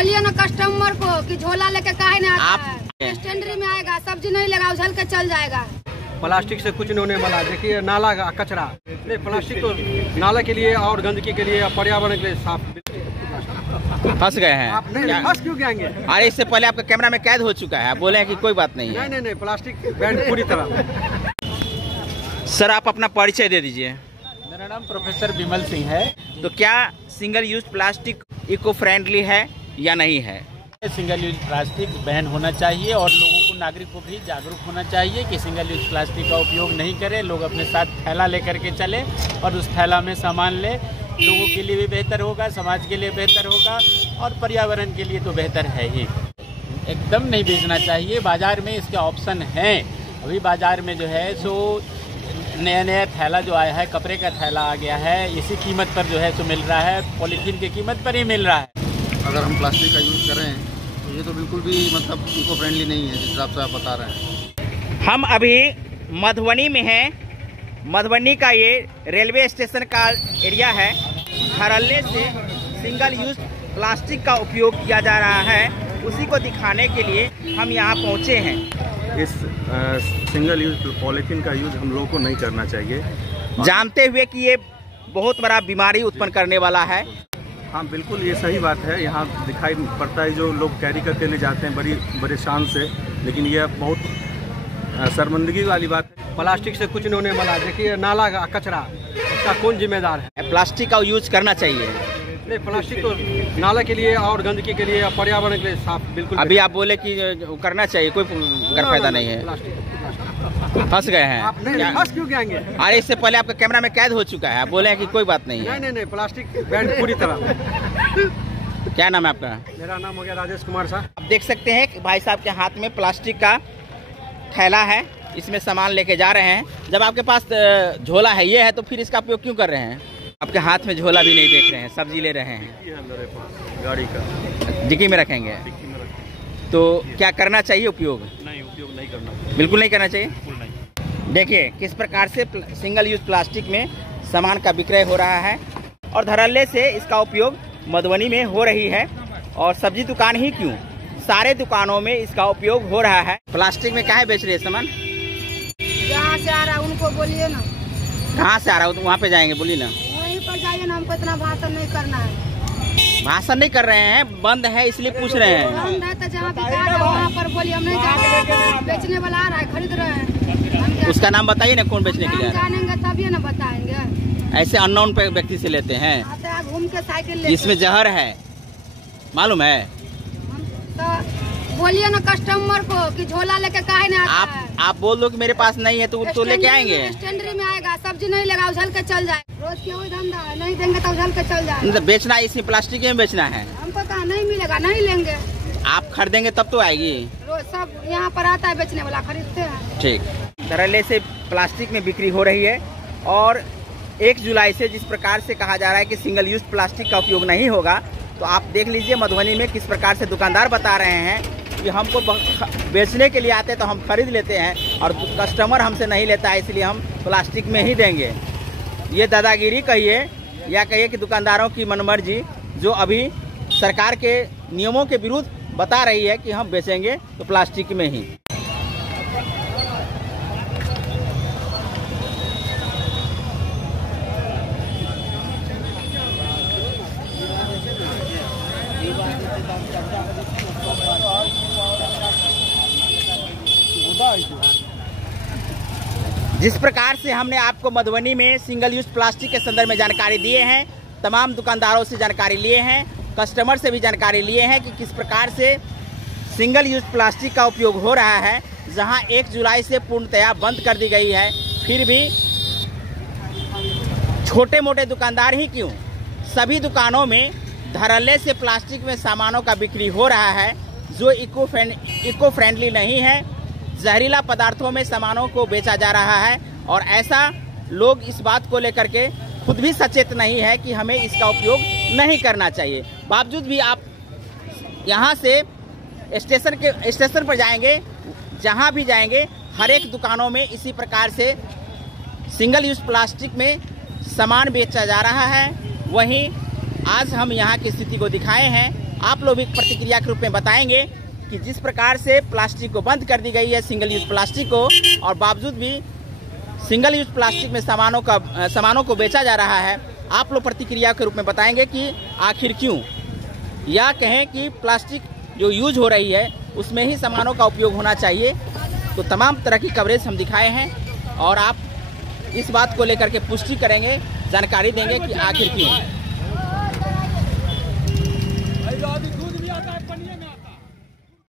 बोलिए ना कस्टमर को कि झोला लेके काहे नहीं आता है। स्टैंडरी में आएगा, सब्जी नहीं लगा उछल के चल जाएगा। प्लास्टिक से कुछ नहीं होने वाला। देखिए नाला का कचरा नहीं, प्लास्टिक तो नाला के लिए और गंदगी के लिए, पर्यावरण के लिए साफ। फंस गए हैं आप नहीं फंस क्यों जाएंगे? अरे इससे पहले आपका कैमरा में कैद हो चुका है, आप बोले हैं कि कोई बात नहीं है। नहीं, प्लास्टिक बैन पूरी तरह। सर आप अपना परिचय दे दीजिए। मेरा नाम प्रोफेसर विमल सिंह है। तो क्या single use plastic eco friendly है या नहीं है? सिंगल यूज प्लास्टिक बैन होना चाहिए और लोगों को, नागरिक को भी जागरूक होना चाहिए कि सिंगल यूज प्लास्टिक का उपयोग नहीं करें। लोग अपने साथ थैला लेकर के चले और उस थैला में सामान ले। लोगों के लिए भी बेहतर होगा, समाज के लिए बेहतर होगा और पर्यावरण के लिए तो बेहतर है ही। एकदम नहीं बेचना चाहिए। बाज़ार में इसके ऑप्शन हैं। अभी बाज़ार में जो है सो नया थैला जो आया है, कपड़े का थैला आ गया है, इसी कीमत पर जो है सो मिल रहा है, पॉलीथीन की कीमत पर ही मिल रहा है। अगर हम प्लास्टिक का यूज़ करें तो ये तो बिल्कुल भी मतलब इको फ्रेंडली नहीं है, जिस हिसाब से आप बता रहे हैं। हम अभी मधुबनी में हैं। मधुबनी का ये रेलवे स्टेशन का एरिया है। धड़ल्ले से सिंगल यूज प्लास्टिक का उपयोग किया जा रहा है, उसी को दिखाने के लिए हम यहाँ पहुँचे हैं। इस सिंगल यूज पॉलीथीन का यूज हम लोगों को नहीं करना चाहिए, जानते हुए कि ये बहुत बड़ा बीमारी उत्पन्न करने वाला है। हाँ बिल्कुल, ये सही बात है। यहाँ दिखाई पड़ता है जो लोग कैरी करके ले जाते हैं बड़े शान से, लेकिन यह बहुत शर्मिंदगी वाली बात है। प्लास्टिक से कुछ नहीं होने वाला। देखिए नाला का कचरा, इसका कौन जिम्मेदार है? प्लास्टिक का यूज करना चाहिए। नहीं, प्लास्टिक तो नाला के लिए और गंदगी के लिए, पर्यावरण के लिए साफ। बिल्कुल अभी आप बोले कि करना चाहिए, कोई फायदा नहीं है। फंस गए हैं। आप नहीं फंस क्यों जाएंगे? अरे इससे पहले आपका कैमरा में कैद हो चुका है, आप बोले हैं कि कोई बात नहीं है। नहीं, प्लास्टिक बैन पूरी तरह। क्या नाम है आपका? मेरा नाम हो गया राजेश कुमार साहब। आप देख सकते हैं कि भाई साहब के हाथ में प्लास्टिक का थैला है, इसमें सामान लेके जा रहे हैं। जब आपके पास झोला है ये है तो फिर इसका उपयोग क्यों कर रहे हैं? आपके हाथ में झोला भी नहीं देख रहे हैं, सब्जी ले रहे हैं। गाड़ी का डिक्की में रखेंगे तो क्या करना चाहिए उपयोग? नहीं, उपयोग नहीं करना, बिल्कुल नहीं करना चाहिए। बिल्कुल नहीं। देखिए किस प्रकार से सिंगल यूज प्लास्टिक में सामान का विक्रय हो रहा है और धड़ल्ले से इसका उपयोग मधुबनी में हो रही है। और सब्जी दुकान ही क्यों, सारे दुकानों में इसका उपयोग हो रहा है। प्लास्टिक में काहे बेच रहे हैं सामान? जहाँ से आ रहा है उनको बोलिए ना। कहाँ से आ रहा है वहाँ पे जाएंगे, बोलिए ना। वहीं पर जाइए ना, हमको इतना भाषण नहीं करना है। भाषण नहीं कर रहे हैं, बंद है इसलिए पूछ रहे हैं। बंद है तो जहाँ बिका रहा है वहाँ पर बोलिए, हम नहीं जाएंगे। बेचने वाला आ रहा है, खरीद रहे हैं। उसका नाम बताइए ना, कौन बेचने के लिए? जानेंगे तभी ना बताएंगे। ऐसे अननोन व्यक्ति से लेते हैं। घूम के साइकिल इसमें जहर है, मालूम है? तो बोलिए ना कस्टमर को कि झोला लेके काहे नहीं आता है। आप बोल दो कि मेरे पास नहीं है तो लेके आएंगे। स्टैंडरी में आएगा, सब्जी नहीं लगा उछल के चल जाए। रोज के वही धंधा है, नहीं देंगे तो उछल के चल जाए। मतलब बेचना इसी प्लास्टिक में बेचना है। हमको कहा नहीं मिलेगा, नहीं लेंगे। आप खरीदेंगे तब तो आएगी। रोज सब यहाँ पर आता है बेचने वाला, खरीदते हैं। ठीक। धड़ल्ले से प्लास्टिक में बिक्री हो रही है और 1 जुलाई से जिस प्रकार से कहा जा रहा है कि सिंगल यूज प्लास्टिक का उपयोग नहीं होगा, तो आप देख लीजिए मधुबनी में किस प्रकार से दुकानदार बता रहे हैं कि हमको बेचने के लिए आते तो हम खरीद लेते हैं और कस्टमर हमसे नहीं लेता है, इसलिए हम प्लास्टिक में ही देंगे। ये दादागिरी कहिए या कहिए कि दुकानदारों की मनमर्जी, जो अभी सरकार के नियमों के विरुद्ध बता रही है कि हम बेचेंगे तो प्लास्टिक में ही। जिस प्रकार से हमने आपको मधुबनी में सिंगल यूज प्लास्टिक के संदर्भ में जानकारी दिए हैं, तमाम दुकानदारों से जानकारी लिए हैं, कस्टमर से भी जानकारी लिए हैं कि किस प्रकार से सिंगल यूज प्लास्टिक का उपयोग हो रहा है। जहां 1 जुलाई से पूर्णतया बंद कर दी गई है, फिर भी छोटे मोटे दुकानदार ही क्यों, सभी दुकानों में धड़ल्ले से प्लास्टिक में सामानों का बिक्री हो रहा है जो इको फ्रेंडली नहीं है। जहरीला पदार्थों में सामानों को बेचा जा रहा है और ऐसा लोग इस बात को लेकर के खुद भी सचेत नहीं है कि हमें इसका उपयोग नहीं करना चाहिए। बावजूद भी आप यहाँ से स्टेशन पर जाएंगे, जहाँ भी जाएंगे, हर एक दुकानों में इसी प्रकार से सिंगल यूज प्लास्टिक में सामान बेचा जा रहा है। वहीं आज हम यहाँ की स्थिति को दिखाए हैं आप लोग भी प्रतिक्रिया के रूप में बताएंगे कि जिस प्रकार से प्लास्टिक को बंद कर दी गई है, सिंगल यूज प्लास्टिक को, और बावजूद भी सिंगल यूज प्लास्टिक में सामानों को बेचा जा रहा है, आप लोग प्रतिक्रिया के रूप में बताएंगे कि आखिर क्यों, या कहें कि प्लास्टिक जो यूज हो रही है उसमें ही सामानों का उपयोग होना चाहिए। तो तमाम तरह की कवरेज हम दिखाए हैं और आप इस बात को लेकर के पुष्टि करेंगे, जानकारी देंगे कि आखिर क्यों।